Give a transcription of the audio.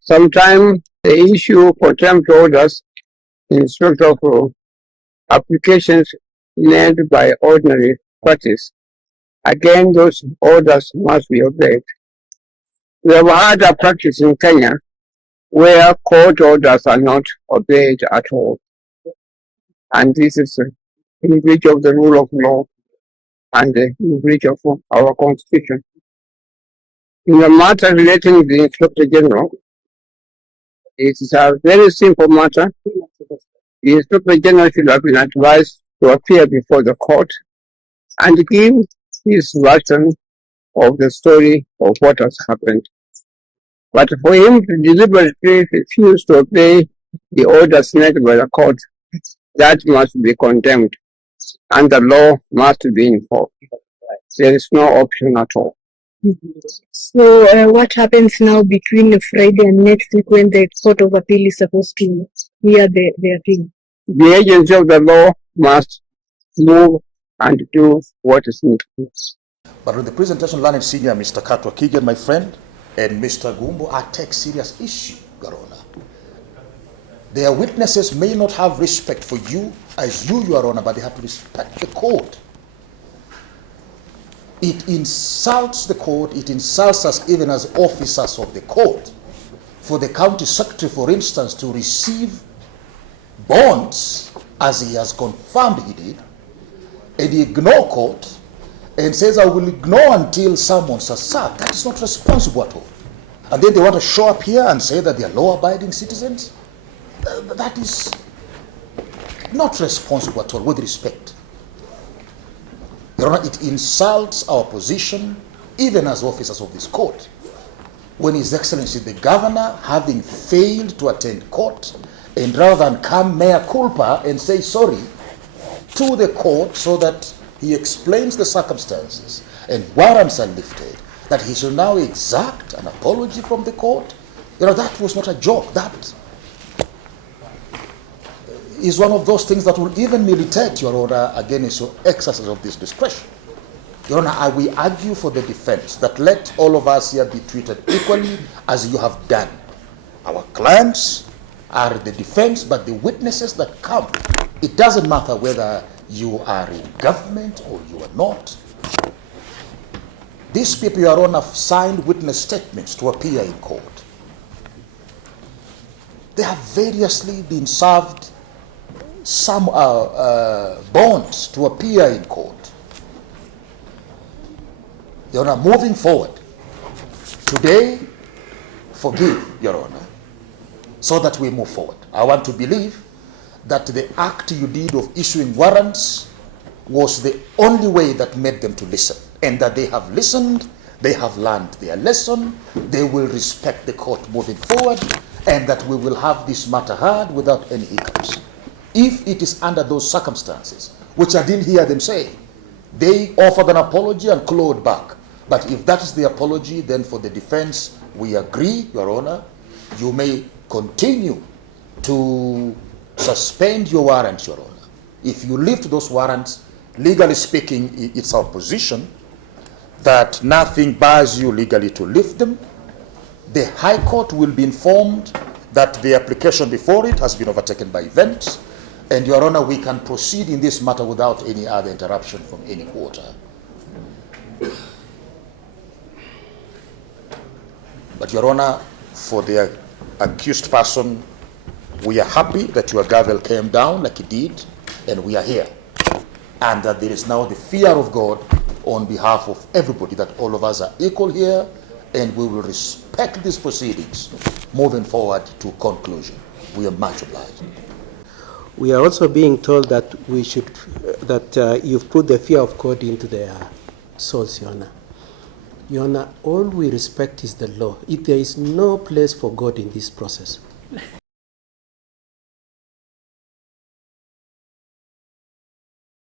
Sometimes the issue contempt orders in sort of applications made by ordinary parties. Again, those orders must be obeyed. We have had a practice in Kenya where court orders are not obeyed at all. And this is in breach of the rule of law and in breach of our constitution. In the matter relating to the Inspector General, it is a very simple matter. The Inspector General should have been advised to appear before the court and give his version of the story of what has happened. But for him to deliberately refuse to obey the orders made by the court, that must be condemned, and the law must be enforced. There is no option at all. So what happens now between Friday and next week when the Court of Appeal is supposed to hear the appeal? The agency of the law must move and do what is needed. But with the presentation, learned senior Mr. Katwa Kigen, my friend, and Mr. Gumbo, I take serious issue, Your Honor. Their witnesses may not have respect for you as you, Your Honor, but they have to respect the court. It insults the court, it insults us even as officers of the court. For the county secretary, for instance, to receive bonds, as he has confirmed he did, and he ignore court, and says, I will ignore until someone's served. That is not responsible at all. And then they want to show up here and say that they are law-abiding citizens. That is not responsible at all, with respect. Your Honor, it insults our position, even as officers of this court, when His Excellency the Governor, having failed to attend court, and rather than come mea culpa and say sorry to the court so that he explains the circumstances and warrants are lifted, that he shall now exact an apology from the court. You know, that was not a joke. That is one of those things that will even militate, Your Honor, against your exercise of this discretion. Your Honor, we argue for the defense that let all of us here be treated equally as you have done. Our clients are the defense, but the witnesses that come, it doesn't matter whether you are in government or you are not. These people, Your Honor, have signed witness statements to appear in court. They have variously been served some bonds to appear in court. Your Honor, moving forward, today, forgive, Your Honor, so that we move forward. I want to believe that the act you did of issuing warrants was the only way that made them to listen, and that they have listened, they have learned their lesson, they will respect the court moving forward, and that we will have this matter heard without any hiccups. If it is under those circumstances, which I didn't hear them say, they offered an apology and clawed back. But if that is the apology, then for the defense, we agree, Your Honor, you may continue to suspend your warrants, Your Honor. If you lift those warrants, legally speaking, it's our position that nothing bars you legally to lift them. The High Court will be informed that the application before it has been overtaken by events, and Your Honor, we can proceed in this matter without any other interruption from any quarter. But Your Honor, for the accused person, we are happy that your gavel came down like it did, and we are here. And that there is now the fear of God on behalf of everybody, that all of us are equal here, and we will respect these proceedings moving forward to conclusion. We are much obliged. We are also being told that we should, you've put the fear of God into their souls, Your Honor. Your Honor, all we respect is the law. If there is no place for God in this process,